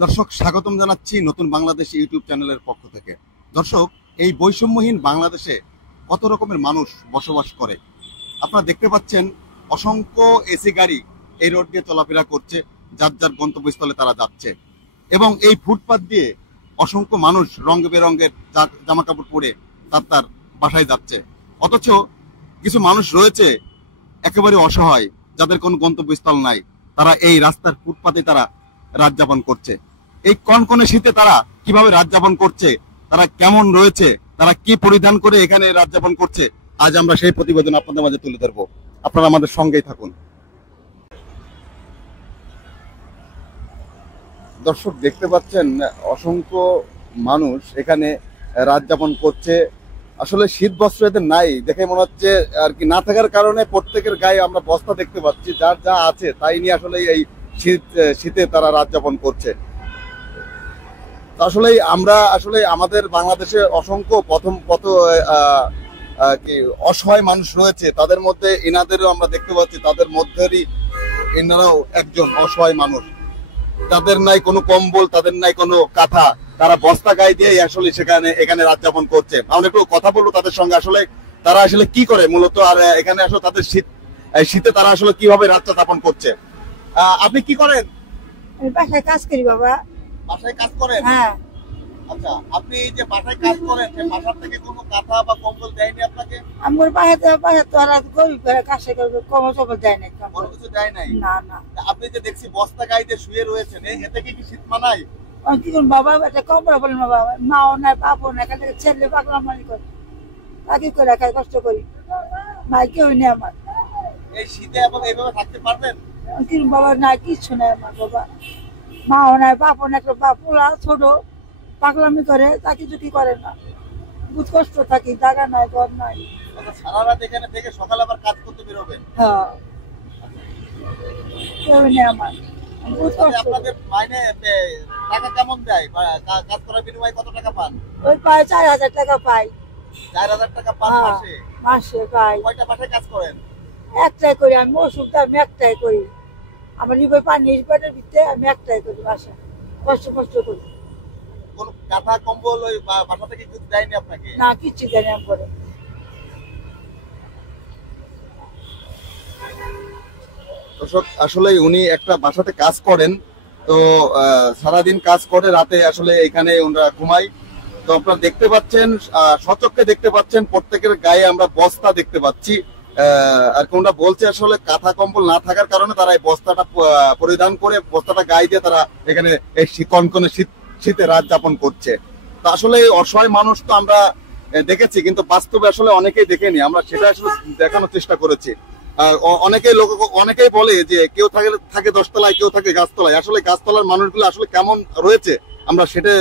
দর্শক স্বাগতম জানাচ্ছি নতুন বাংলাদেশ ইউটিউব চ্যানেলের পক্ষ থেকে। দর্শক, এই বৈষম্যহীন বাংলাদেশে কত রকমের মানুষ বসবাস করে আপনারা দেখতে পাচ্ছেন। অসংখ্য এসি গাড়ি এই রোড দিয়ে চলাফেরা করছে, যার যার গন্তব্যস্থলে তারা যাচ্ছে, এবং এই ফুটপাত দিয়ে অসংখ্য মানুষ রঙ বেরঙের জামা কাপড় পরে তার বাসায় যাচ্ছে। অথচ কিছু মানুষ রয়েছে একেবারে অসহায়, যাদের কোনো গন্তব্যস্থল নাই, তারা এই রাস্তার ফুটপাতে তারা রাত যাপন করছে। এই কনকনে শীতে তারা কিভাবে রাত যাপন করছে, তারা কেমন রয়েছে, তারা কি পরিধান করে এখানে রাত যাপন করছে, আজ আমরা সেই প্রতিবেদন আপনাদের মাঝে তুলে ধরবো। আপনারা আমাদের সঙ্গেই থাকুন। দর্শক দেখতে পাচ্ছেন অসংখ্য মানুষ এখানে রাত যাপন করছে। আসলে শীত বস্ত্র এদের নাই দেখে মনে হচ্ছে আর কি, না থাকার কারণে প্রত্যেকের গায়ে আমরা বস্তা দেখতে পাচ্ছি, যার যা আছে তাই নিয়ে আসলে এই শীতে তারা রাত যাপন করছে। আসলে আমরা আমাদের বাংলাদেশে অসংখ্য কি অসহায় মানুষ রয়েছে, তাদের মধ্যে এনাদেরও আমরা দেখতে পাচ্ছি, তাদের মধ্যেরই এনারাও একজন অসহায় মানুষ। তাদের নাই কোনো কম্বল, তাদের নাই কোনো কাঁথা, তারা বস্তা গায়ে দিয়ে আসলে এখানে রাত যাপন করছে। আমরা একটু কথা বলবো তাদের সঙ্গে, আসলে তারা আসলে কি করে মূলত, আর এখানে আসলে তাদের শীতে তারা আসলে কিভাবে রাতটা যাপন করছে। আপনি কি করেন? আমি বাসায় কাজ করি বাবা। বাসায় কাজ করেন? হ্যাঁ। আচ্ছা, আপনি যে বাসায় কাজ করেন, সেই বাসার থেকে কোনো কাঁথা বা কম্বল দেয়নি আপনাকে? আমার বাসায় তো আর গরিব ঘরে কাজ করবে, কম সবল দেয় নাই, কোনো কিছু দেয় নাই? না না। আপনি যে দেখছি বস্তা গায়ে দিয়ে শুয়ে রয়েছেন, এতে কি শীত মানায়? কি করুন বাবা, একটা কম বড় বলেন বাবা, মাও নাই বাপও নাই, এখান থেকে ছেলে পাগলা মানি করে তাকে করে খাই, কষ্ট করি, মাই কেউ নেই আমার। এই শীতে এবং এইভাবে থাকতে পারবেন? কিরম বাবা, নাই কিচ্ছু নাই আমার বাবা, মাও নাই বাপও নাই, একটা বাপুরা ছোট পাগলামি করে, তাকে কিছু কি করে না, বহুত কষ্ট থাকি, জায়গা নাই, ঘর নাই। সারা রাত এখানে থেকে সকালে আবার কাজ করতে বেরোবেন? হ্যাঁ, কেউ নেই আমার, বহুত কষ্ট। আপনাদের মাইনে টাকা কেমন দেয়? কাজ করার বিনিময়ে কত টাকা পান? ওই পাই 4,000 টাকা পাই। 4,000 টাকা পান মাসে? মাসে পাই। কয়টা বাসায় কাজ করেন? একটাই করি আমি, ওষুধটা আমি একটাই করি, আমার নিবে পানি পেটের ভিতরে, আমি একটাই করি বাসা, কষ্ট কষ্ট করি। কোন কাঁথা কম্বল ওই বাসা থেকে কিছু দেয়নি আপনাকে? না, কিচ্ছু জানি আমি করে। দর্শক, আসলে উনি একটা বাসাতে কাজ করেন, তো সারাদিন কাজ করে, রাতে আসলে এখানে ওনারা ঘুমাই। তো আপনারা দেখতে পাচ্ছেন, সচক্ষে দেখতে পাচ্ছেন, প্রত্যেকের গায়ে আমরা বস্তা দেখতে পাচ্ছি। আর কোনটা বলছে আসলে কাঁথা কম্বল না থাকার কারণে তারা এই বস্তাটা পরিধান করে, বস্তাটা গায়ে দিয়ে তারা এখানে এই কনকনে শীতে রাত যাপন করছে। তো আসলে অসহায় মানুষ তো আমরা দেখেছি, কিন্তু বাস্তবে আসলে অনেকেই দেখেনি, আমরা সেটা আসলে দেখানোর চেষ্টা করেছি। অনেকেই বলে যে কেউ থাকে 10 তলায়, কেউ থাকে গাছতলায়। আসলে গাছতলার মানুষগুলো আসলে কেমন রয়েছে আমরা সেটা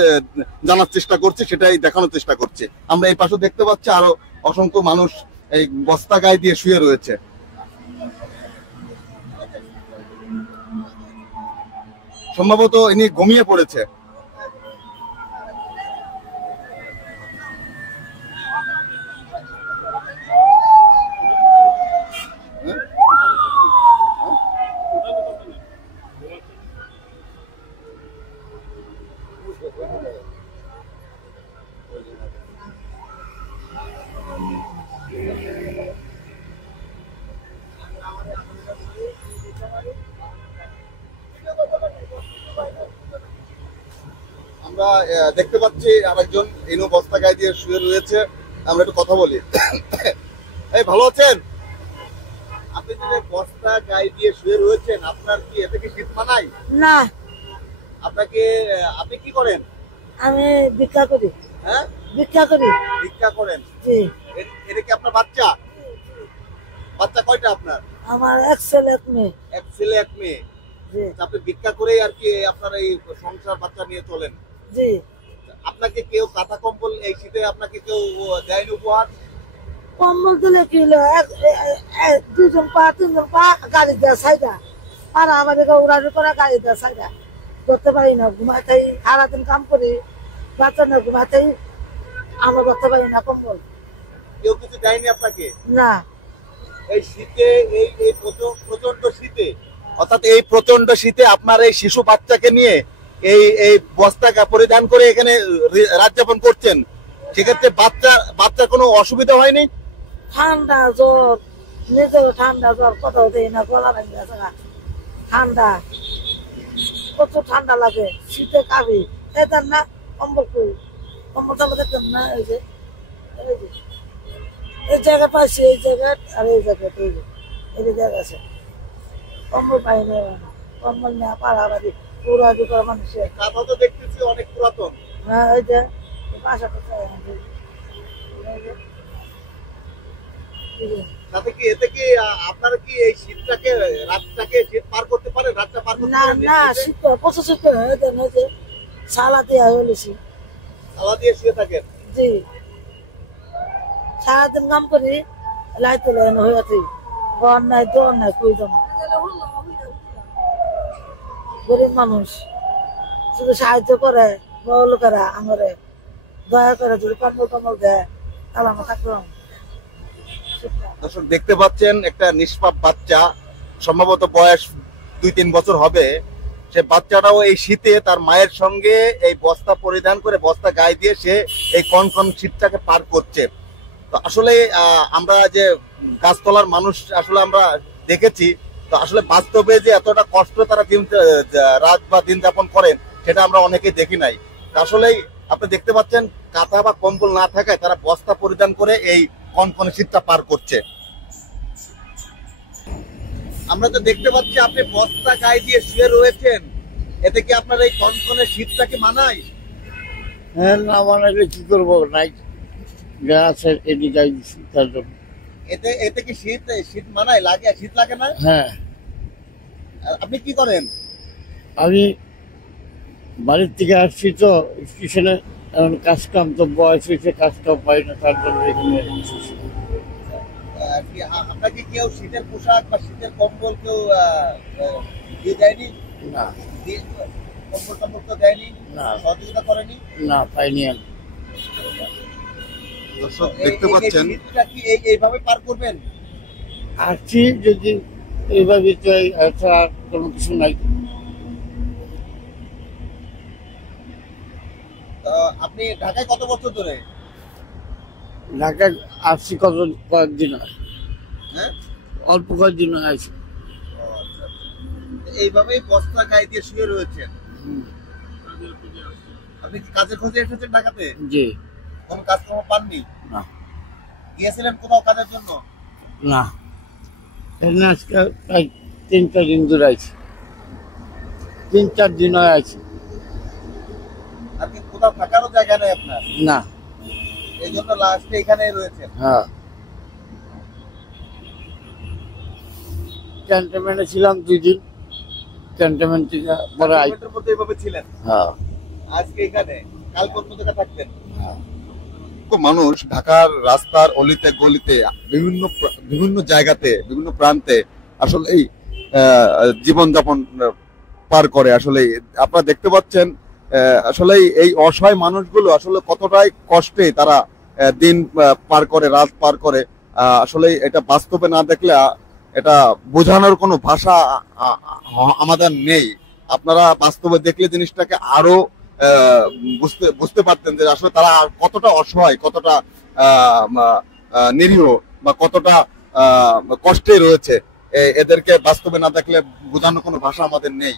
জানার চেষ্টা করছি, সেটাই দেখানোর চেষ্টা করছি। আমরা এই পাশে দেখতে পাচ্ছি আরো অসংখ্য মানুষ এই বস্তা গায়ে দিয়ে শুয়ে রয়েছে। সম্ভবত ইনি ঘুমিয়ে পড়েছে। আমরা দেখতে পাচ্ছি আরেকজন ইনু বস্তা গায়ে দিয়ে শুয়ে রয়েছে, আমরা একটু কথা বলি। এই ভালো আছেন? আপনি যে বস্তা গায়ে দিয়ে শুয়ে রয়েছেন, আপনার কি এতে কি শীত মানায়? না। আপনি কি করেন? আমি ভিক্ষা করি। হ্যাঁ, ভিক্ষা করি। ভিক্ষা করেন? জি। এটা কি আপনার বাচ্চা? বাচ্চা কয়টা আপনার? আমার এক ছেলে এক মেয়ে। এক ছেলে এক মেয়ে। জি। আপনি ভিক্ষা করেই আর কি আপনার এই সংসার বাচ্চা নিয়ে চলেন? জি। আপনাকে কেউ কাঁথা কম্বল এই শীতে আপনাকে কেউ দেয়নি উপহার? কম্বল দিলে কি হলো, দুজন পা তিনজন পা গাড়ি দেওয়া সাইডা, আর আমাদের উড়ানি করা গাড়ি দেওয়া সাইডা করতে পারি না, ঘুমাতেই সারাদিন কাম করি, বাচ্চা না ঘুমাতেই আমরা করতে পারি না কম্বল। কেউ কিছু দেয়নি আপনাকে? না। এই শীতে, এই প্রচন্ড শীতে, অর্থাৎ এই প্রচন্ড শীতে আপনার এই শিশু বাচ্চাকে নিয়ে এই এই বস্তা পরিধান করে এখানে রাত যাপন করছেন, সেক্ষেত্রে বাচ্চার কোনো অসুবিধা হয়নি? ঠান্ডা জ্বর, নিজেও ঠান্ডা জ্বর, কোথাও দেই না, গলা ভেঙে গেছে গা। ঠান্ডা, প্রচুর ঠান্ডা লাগে, শীতে কাবি দেন না, কম্বল কই, কম্বল টম্বল দেখতেন না? এই যে এই জায়গা পাইছি, এই জায়গা আর এই জায়গা, এই যে জায়গা আছে, কম্বল পাই না, কম্বল না পাড়াবাড়ি পুরা দুপুরা মানুষের। কাঁথা তো দেখতেছি অনেক পুরাতন। হ্যাঁ, এই যে বাসাটা চাই সাথে কি এতে কি আপনারা কি এই শীতটাকে রাতটাকে শীত পার করতে পারেন? রাতটা পার করতে না পারেন? না, শীত করে, প্রচুর শীত করে, এই যে সালা দিয়া হয়েছি। তালা দিয়ে শুয়ে থাকেন? জি, সারাদিন কাম করি, লাইতে লাইন হয়ে আছি, ঘর নাই দোর নাই, কই যাবো। গরিব মানুষ শুধু সাহায্য করে, বড় লোকেরা আমারে দয়া করে যদি কম্বল টম্বল দেয় তাহলে আমরা থাকলাম। দর্শক দেখতে পাচ্ছেন একটা নিষ্পাপ বাচ্চা, সম্ভবত বয়স 2-3 বছর হবে। সে বাচ্চাটাও এই শীতে তার মায়ের সঙ্গে এই বস্তা পরিধান করে, বস্তা গায়ে দিয়ে সে এই কনকন শীতটাকে পার করছে। তো আসলে আমরা যে গাছতলার মানুষ আসলে আমরা দেখেছি, তো আসলে বাস্তবে যে এতটা কষ্ট তারা রাত বা দিন যাপন করেন সেটা আমরা অনেকেই দেখি নাই। আসলেই আপনি দেখতে পাচ্ছেন কাঁথা বা কম্বল না থাকায় তারা বস্তা পরিধান করে এই কনকনে শীতটা পার করছে। আমরা তো দেখতে পাচ্ছি আপনি বস্তা গায়ে দিয়ে শুয়ে রয়েছেন, এতে কি আপনার এই কনকনে শীতটাকে মানায়? হ্যাঁ, না মানাইলে কি করবো, নাই যা আছে এটি গাই দিচ্ছি তার জন্য। এতে কি শীত মানায়? শীত লাগে না? হ্যাঁ, আপনি কি করেন? আমি বাড়ির থেকে আসছি তো স্টেশনে, এখন কাজ কাম তো বয়স হয়েছে, কাজ কাম পাই না, তার জন্য এখানে এসেছি। আপনাকে কেউ শীতের পোশাক বা শীতের কম্বল কেউ দিয়ে দেয়নি? না, কম্বল টম্বল তো দেয়নি, না, সহযোগিতা করেনি? না পাইনি আমি। দর্শক দেখতে পাচ্ছেন শীতটা কি এইভাবে পার করবেন? আসছি যদি এইভাবে তো আর কোনো কিছু নাই। আপনি ঢাকায় কত বছর ধরে? ঢাকায় আসছি কয়েকদিন হয়, হ্যাঁ, অল্প কয়েকদিন আসছি। এইভাবেই বস্তা গায়ে দিয়ে শুয়ে রয়েছেন। আপনি কি কাজের খোঁজে এসেছেন ঢাকাতে? জি। কোনো কাজকর্ম পাননি? না, গিয়েছিলেন কোথাও কাজের জন্য? না, এখানে আজকে প্রায় 3-4 দিন ধরে আছি, 3-4 দিন হয় আছি। আর কি কোথাও থাকারও জায়গা নেই আপনার? না। এই জন্য লাস্টে এখানে রয়েছেন? হ্যাঁ, ক্যান্টনমেন্টে ছিলাম 2 দিন, ক্যান্টনমেন্ট থেকে পরে ক্যান্টনমেন্টের মধ্যে এইভাবে ছিলেন? হ্যাঁ, আজকে এখানে, কাল কোন জায়গায় থাকতেন? হ্যাঁ। মানুষ ঢাকার রাস্তার অলিতে গলিতে বিভিন্ন জায়গাতে বিভিন্ন প্রান্তে আসলে এই জীবনযাপন পার করে। আসলে আপনারা দেখতে পাচ্ছেন আসলে এই অসহায় মানুষগুলো আসলে কতটাই কষ্টে তারা দিন পার করে, রাত পার করে। আসলে এটা বাস্তবে না দেখলে এটা বোঝানোর কোনো ভাষা আমাদের নেই। আপনারা বাস্তবে দেখলে জিনিসটাকে আরো বুঝতে পারতেন যে আসলে তারা কতটা অসহায়, কতটা নিরীহ বা কতটা কষ্টে রয়েছে। এদেরকে বাস্তবে না দেখলে বোঝানোর কোনো ভাষা আমাদের নেই।